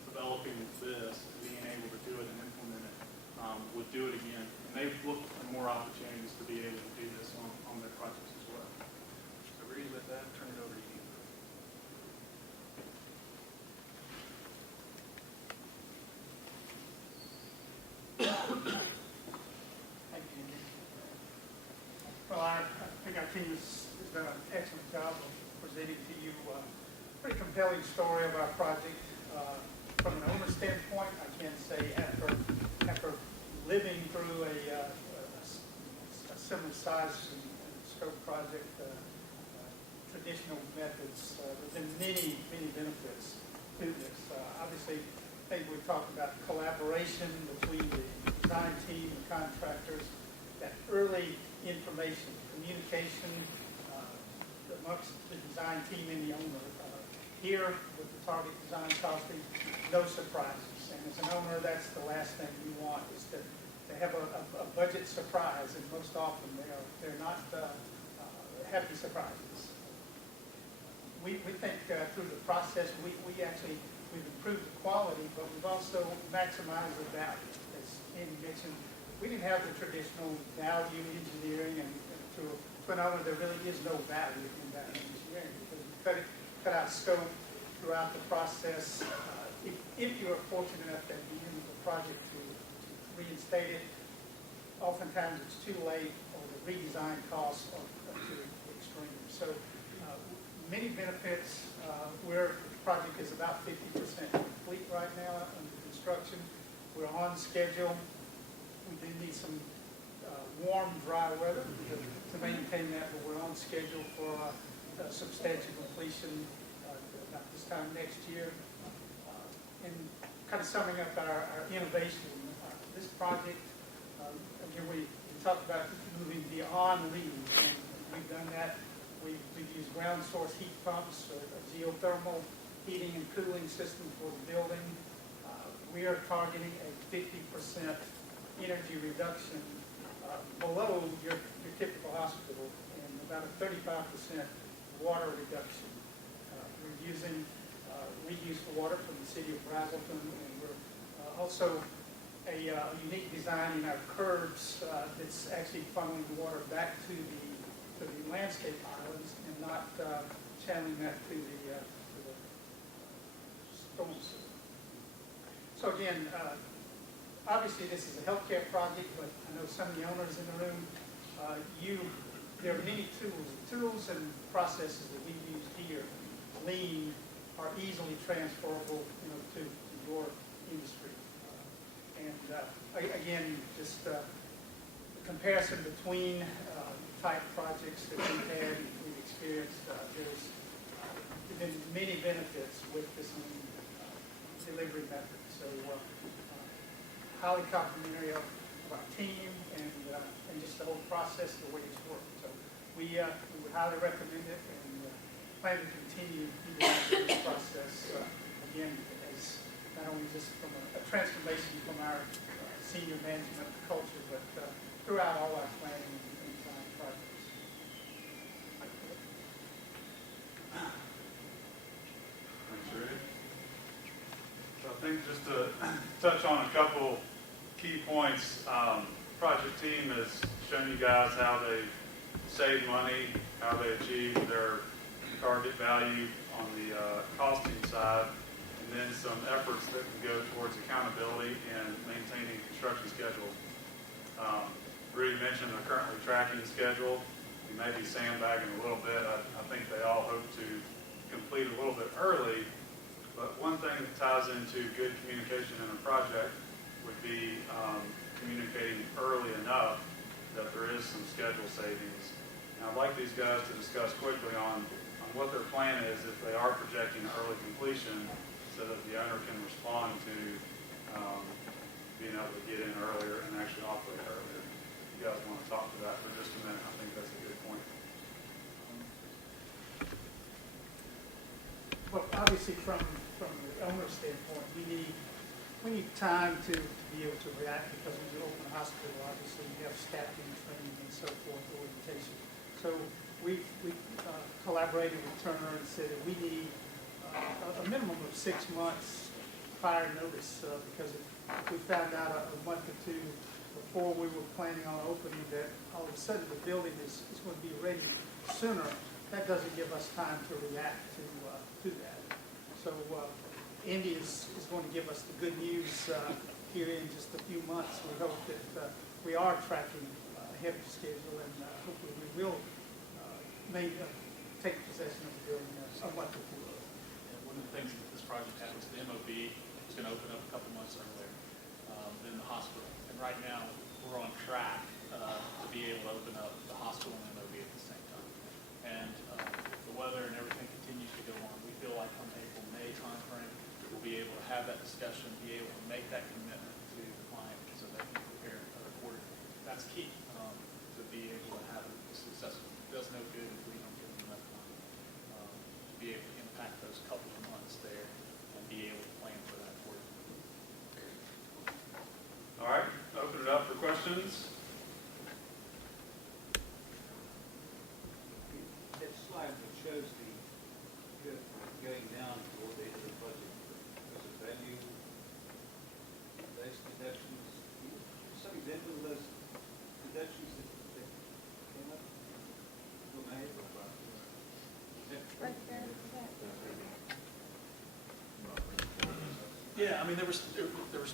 developing this, being able to do it and implement it, would do it again. And they've looked for more opportunities to be able to do this on their projects as well. So Reed, with that, turn it over to you. Thank you. Well, I think our team has done an excellent job of presenting to you a pretty compelling story of our project. From an owner standpoint, I can say after living through a similar size and scope project, traditional methods, there's been many benefits to this. Obviously, I think we talked about collaboration between the design team and contractors, that early information, communication amongst the design team and the owner. Here, with the target design costing, no surprises. And as an owner, that's the last thing you want, is to have a budget surprise, and most often they're not happy surprises. We think through the process, we've improved the quality, but we've also maximized the value. As Andy mentioned, we didn't have the traditional value engineering, and to an owner, there really is no value in value engineering, because we cut out scope throughout the process. If you are fortunate enough at the end of the project to reinstate it, oftentimes it's too late, or the redesign costs are too extreme. So many benefits. The project is about 50% complete right now under construction. We're on schedule. We do need some warm, dry weather to maintain that, but we're on schedule for substantial completion about this time next year. And kind of summing up our innovation, this project, again, we talked about moving beyond reading, and we've done that. We've used ground source heat pumps, a geothermal heating and cooling system for the building. We are targeting a 50% energy reduction below your typical hospital, and about a 35% water reduction. We're using reused water from the city of Brazelton, and we're also a unique design in our curbs that's actually funneling the water back to the landscape islands and not channeling that to the storm system. So again, obviously this is a healthcare project, but I know some of the owners in the room, there are many tools and processes that we use here, lean, are easily transferable, to your industry. Again, just the comparison between type projects that we've had, we've experienced, there's been many benefits with this delivery method. So highly complimentary of our team and just the whole process, the way it's worked. So we would highly recommend it, and plan to continue utilizing this process again, as not only just from a transformation from our senior management culture, but throughout all our planning and design projects. Thanks, Rudy. So I think just to touch on a couple key points, project team has shown you guys how they save money, how they achieve their target value on the costing side, and then some efforts that can go towards accountability and maintaining construction schedules. Rudy mentioned they're currently tracking schedule. We may be sandbagging a little bit. I think they all hope to complete a little bit early, but one thing that ties into good communication in a project, would be communicating early enough that there is some schedule savings. And I'd like these guys to discuss quickly on what their plan is if they are projecting early completion, so that the owner can respond to being able to get in earlier and actually operate earlier. If you guys want to talk to that for just a minute, I think that's a good point. Well, obviously, from the owner's standpoint, we need time to be able to react, because when you open a hospital, obviously you have staffing, training, and so forth, orientation. So we've collaborated with Turner and said that we need a minimum of 6 months prior notice, because if we found out a month or two before we were planning on opening that all of a sudden the building is going to be ready sooner, that doesn't give us time to react to that. So Andy is going to give us the good news here in just a few months. We hope that we are tracking ahead of schedule, and hopefully we will take possession of the building a month or two early. And one of the things that this project happens, the MOB is going to open up a couple months earlier than the hospital. And right now, we're on track to be able to open up the hospital and MOB at the same time. And if the weather and everything continues to go on, we feel like on April, May timeframe, we'll be able to have that discussion, be able to make that commitment to the client so they can prepare accordingly. That's key to be able to have a successful. It does no good if we don't give them enough time to be able to impact those couple of months there and be able to plan for that accordingly. All right, open it up for questions. That slide that shows the going down toward the end of the budget, was it value-based deductions? Some example of those deductions that came up? What may have been about? Right there. Yeah, I mean, there was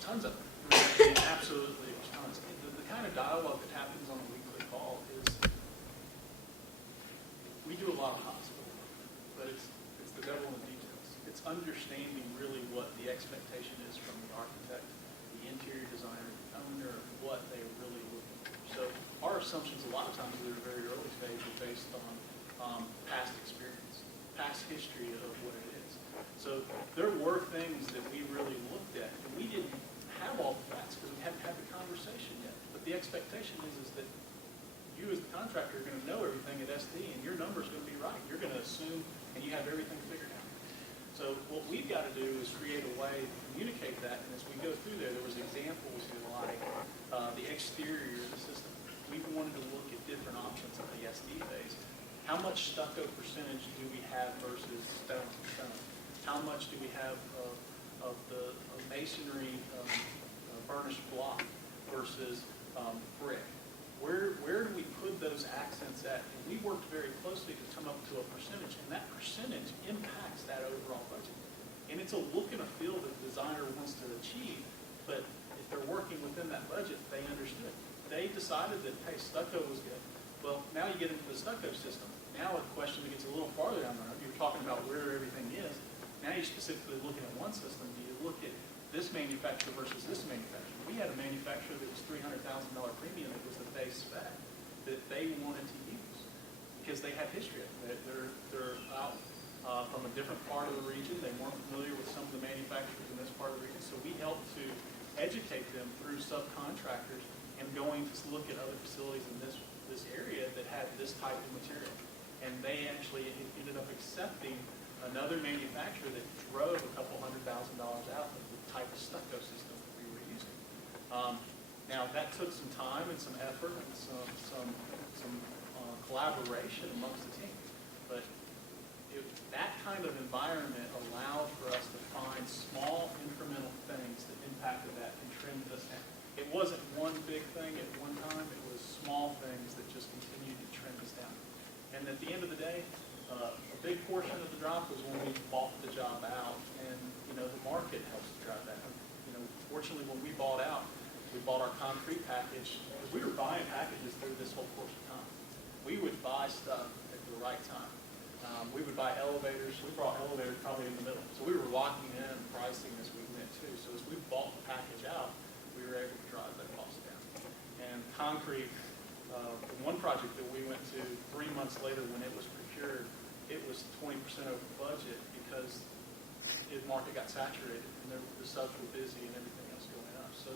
tons of them. I mean, absolutely, there was tons. The kind of dialogue that happens on a weekly call is, we do a lot of hospital work, but it's the devil in the details. It's understanding really what the expectation is from the architect, the interior designer, the owner, of what they are really looking for. So our assumptions a lot of times at a very early stage are based on past experience, past history of what it is. So there were things that we really looked at, and we didn't have all the facts because we hadn't had the conversation yet. But the expectation is that you as the contractor are going to know everything at SD, and your number's going to be right. You're going to assume, and you have everything figured out. So what we've got to do is create a way to communicate that, and as we go through there was examples like the exterior of the system. We wanted to look at different options at the SD phase. How much stucco percentage do we have versus stone to stone? How much do we have of the masonry burnished block versus brick? Where do we put those accents at? And we worked very closely to come up to a percentage, and that percentage impacts that overall budget. And it's a look and a feel that the designer wants to achieve, but if they're working within that budget, they understood. They decided that, hey, stucco was good. Well, now you get into the stucco system. Now a question that gets a little farther down the road, you were talking about where everything is. Now you're specifically looking at one system. Do you look at this manufacturer versus this manufacturer? We had a manufacturer that was $300,000 premium that was the base spec that they wanted to use because they had history of it. They're out from a different part of the region. They weren't familiar with some of the manufacturers in this part of the region. So we helped to educate them through subcontractors and going to look at other facilities in this area that had this type of material. And they actually ended up accepting another manufacturer that drove a couple $100,000 out of the type of stucco system that we were using. Now that took some time and some effort and some collaboration amongst the team, but that kind of environment allowed for us to find small incremental things that impacted that and trimmed us down. It wasn't one big thing at one time, it was small things that just continued to trim us down. And at the end of the day, a big portion of the drop was when we bought the job out, and the market helps to drive that. Fortunately, when we bought out, we bought our concrete package. We were buying packages through this whole course of time. We would buy stuff at the right time. We would buy elevators. We brought elevators probably in the middle, so we were locking in pricing as we went too. So as we bought the package out, we were concrete, the one project that we went to 3 months later when it was procured, it was 20% over budget because the market got saturated and the subs were busy and everything else going up. So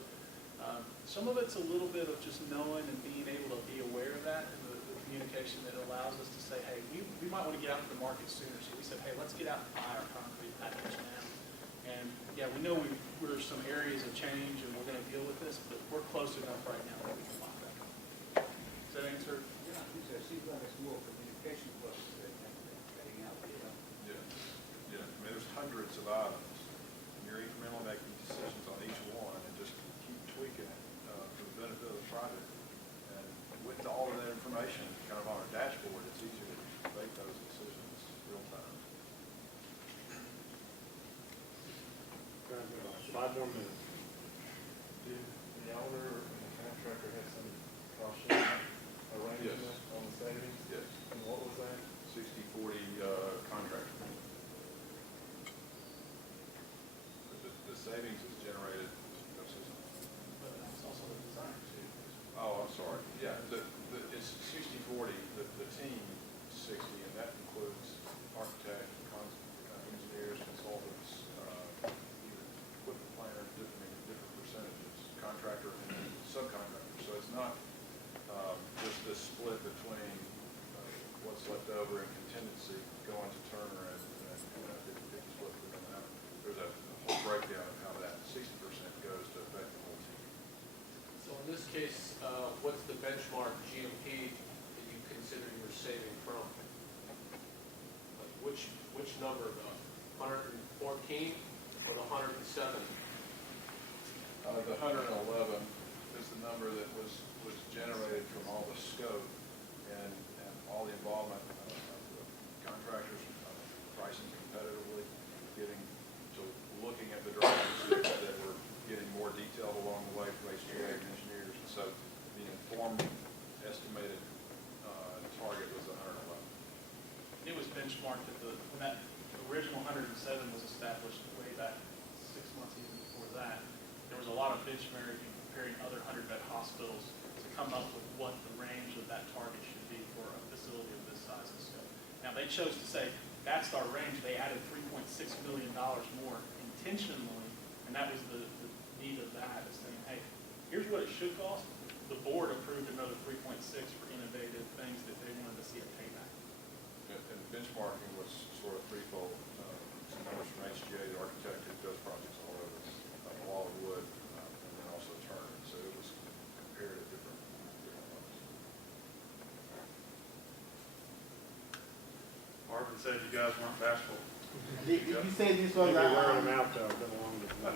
some of it's a little bit of just knowing and being able to be aware of that and the communication that allows us to say, hey, we might want to get out to the market sooner. So we said, hey, let's get out and buy our concrete package now. And yeah, we know we're some areas of change and we're going to deal with this, but we're close enough right now that we can lock that. Does that answer? Yeah, I think so. It seems like it's more communication plus than getting out, you know. Yeah, I mean, there's hundreds of items, and you're incrementally making decisions on each one, and just keep tweaking it for the benefit of the project. And with all of that information kind of on our dashboard, it's easier to make those decisions real time. 5 more minutes. Did the owner and the contractor have some cost-sharing arrangement on the savings? Yes. And what was that? 60/40 contract. The savings is generated. But it's also the design too. Oh, I'm sorry. Yeah, it's 60/40. The team 60, and that includes architects, engineers, consultants, even equipment planners, different percentages, contractor and then subcontractor. So it's not just this split between what's left over in contingency going to Turner and 50/50 split for them out. There's a whole breakdown of how that 60% goes to affect the whole team. So in this case, what's the benchmark GMP that you consider you're saving from? Like which number, the 114 or the 107? The 111 is the number that was generated from all the scope and all the involvement of the contractors, pricing competitively, getting to looking at the drawings that were getting more detailed along the way from HGA and engineers. And so the informed estimated target was 111. It was benchmarked at when that original 107 was established way back 6 months even before that. There was a lot of benchmarking comparing other 100-bed hospitals to come up with what the range of that target should be for a facility of this size and scope. Now, they chose to say, that's our range. They added $3.6 million more intentionally, and that was the need of that, is saying, hey, here's what it should cost. The board approved another 3.6 for innovative things that they wanted to see a payback. And benchmarking was sort of threefold. Some numbers from HGA, the architect who does projects all over, Wallwood, and then also Turner. So it was compared at different levels. Marvin said you guys weren't bashful. Did you say this was Maybe wearing them out though, been along with them.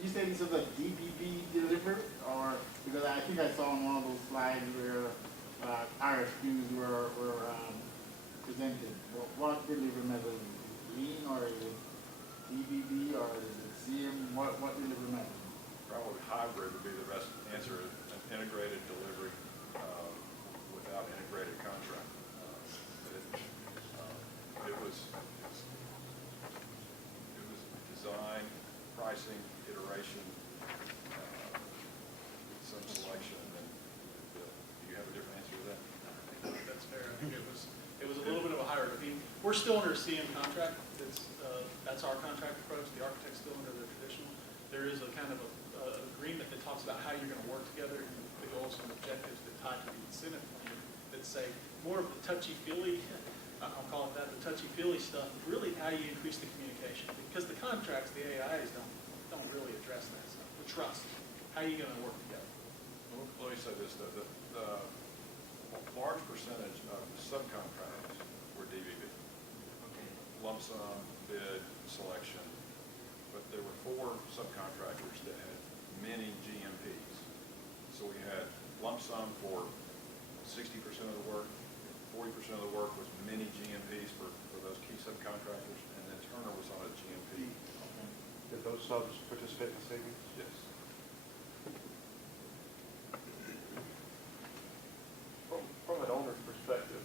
You say this was a DBB delivered, or because I think I saw on one of those slides where RFQs were presented. What delivery method? Lean, or is it DBB, or is it CM? What delivery method? Probably hybrid would be the best answer. An integrated delivery without integrated contract. It was design, pricing, iteration, some selection, and do you have a different answer to that? That's fair. I think it was a little bit of a hybrid. I mean, we're still under a CM contract. That's our contract approach. The architect's still under the traditional. There is a kind of a agreement that talks about how you're going to work together and the goals and objectives that tie to the incentive plan that say more of the touchy-feely, I'll call it that, the touchy-feely stuff, really how you increase the communication. Because the contracts, the AIs don't really address that stuff. The trust. How are you going to work together? Let me say this, though. The large percentage of the subcontracts were DBB. Lump sum, bid, selection. But there were 4 subcontractors that had many GMPs. So we had lump sum for 60% of the work, 40% of the work was many GMPs for those key subcontractors, and then Turner was on a GMP. Did those subs participate in the savings? Yes. From an owner's perspective,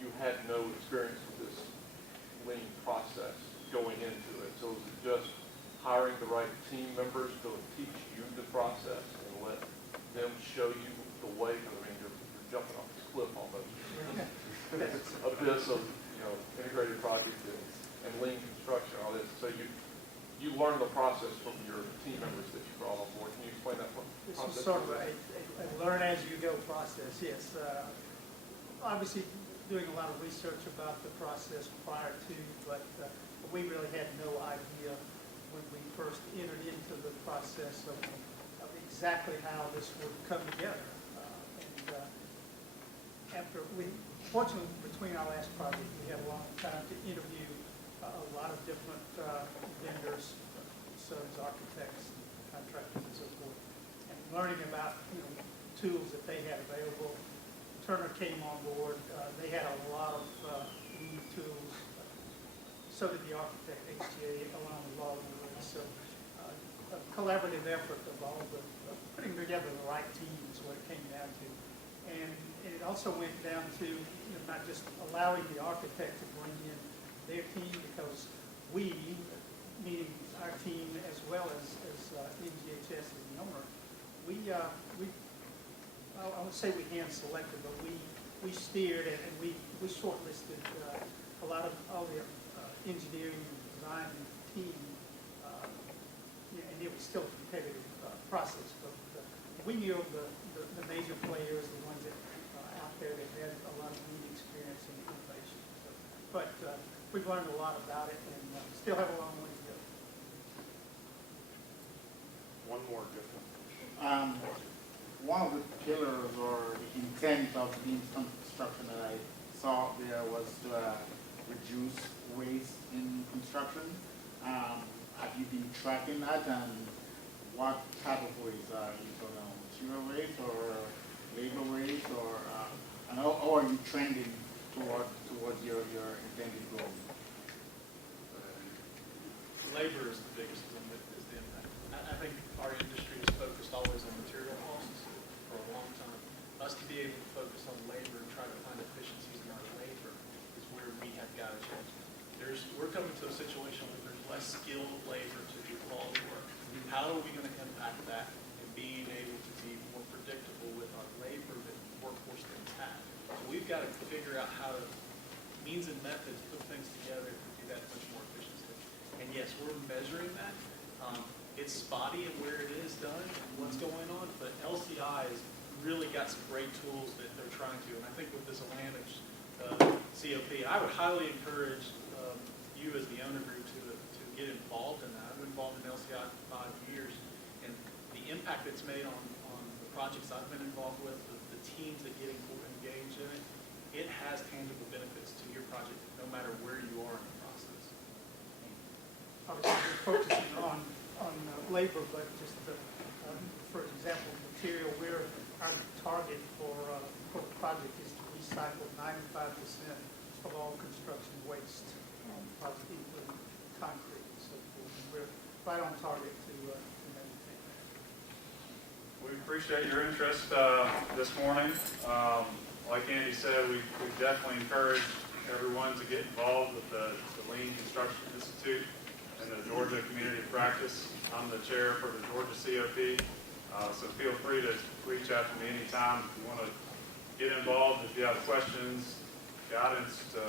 you had no experience with this lean process going into it. So is it just hiring the right team members to teach you the process and let them show you the way, because I mean, you're jumping off this cliff almost. Abyss of, integrated project and lean construction, all this. So you learn the process from your team members that you brought on board. Can you explain that This process? is sort of a learn-as-you-go process, yes. Obviously, doing a lot of research about the process prior to, but we really had no idea when we first entered into the process of exactly how this would come together. Fortunately, between our last project, we had a long time to interview a lot of different vendors, subs, architects, contractors, and so forth, and learning about tools that they had available. Turner came on board. They had a lot of lead tools. So did the architect, HTA, along with Logwood. So a collaborative effort of all the putting together the right team is what it came down to. And it also went down to not just allowing the architect to bring in their team, because we, meaning our team as well as NGHS as the owner, I would say we hand selected, but we steered and we shortlisted all the engineering and design team, and it was still a competitive process. But we knew of the major players, the ones that out there that had a lot of lead experience and innovation. So, but we've learned a lot about it and still have a long way to go. One more different. One of the pillars or the intent of the construction that I saw there was to reduce waste in construction. Have you been tracking that, and what type of waste are you talking about? Material waste or labor waste, or how are you trending towards your intended goal? Labor is the biggest is the impact. I think our industry is focused always on material costs for a long time. Us to be able to focus on labor and try to find efficiencies in our labor is where we have got a chance. We're coming to a situation where there's less skilled labor to do quality work. How are we going to impact that and being able to be more predictable with our labor that workforce that we have? So we've got to figure out how to means and methods put things together to do that much more efficiently. And yes, we're measuring that. It's spotty in where it is done and what's going on, but LCI has really got some great tools that they're trying to. And I think with this Atlantic COP, I would highly encourage you as the owner group to get involved in that. I've been involved in LCI for 5 years, and the impact it's made on the projects I've been involved with, the teams that get engaged in it, it has tangible benefits to your project no matter where you are in the process. Obviously, we're focusing on labor, but just for example, material, our target for the project is to recycle 95% of all construction waste, project including concrete. So we're right on target to maintain that. We appreciate your interest this morning. Like Andy said, we definitely encourage everyone to get involved with the Lean Construction Institute and the Georgia Community of Practice. I'm the chair for the Georgia COP, so feel free to reach out to me anytime if you want to get involved, if you have questions, guidance to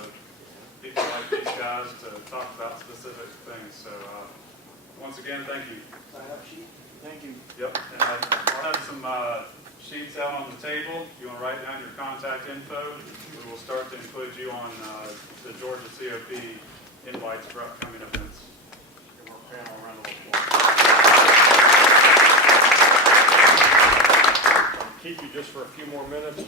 people like these guys to talk about specific things. So once again, thank you. Thank you. Yep, and I'll have some sheets out on the table. If you want to write down your contact info, we will start to include you on the Georgia COP invites for upcoming events. Give our panel a round of applause. Keep you just for a few more minutes.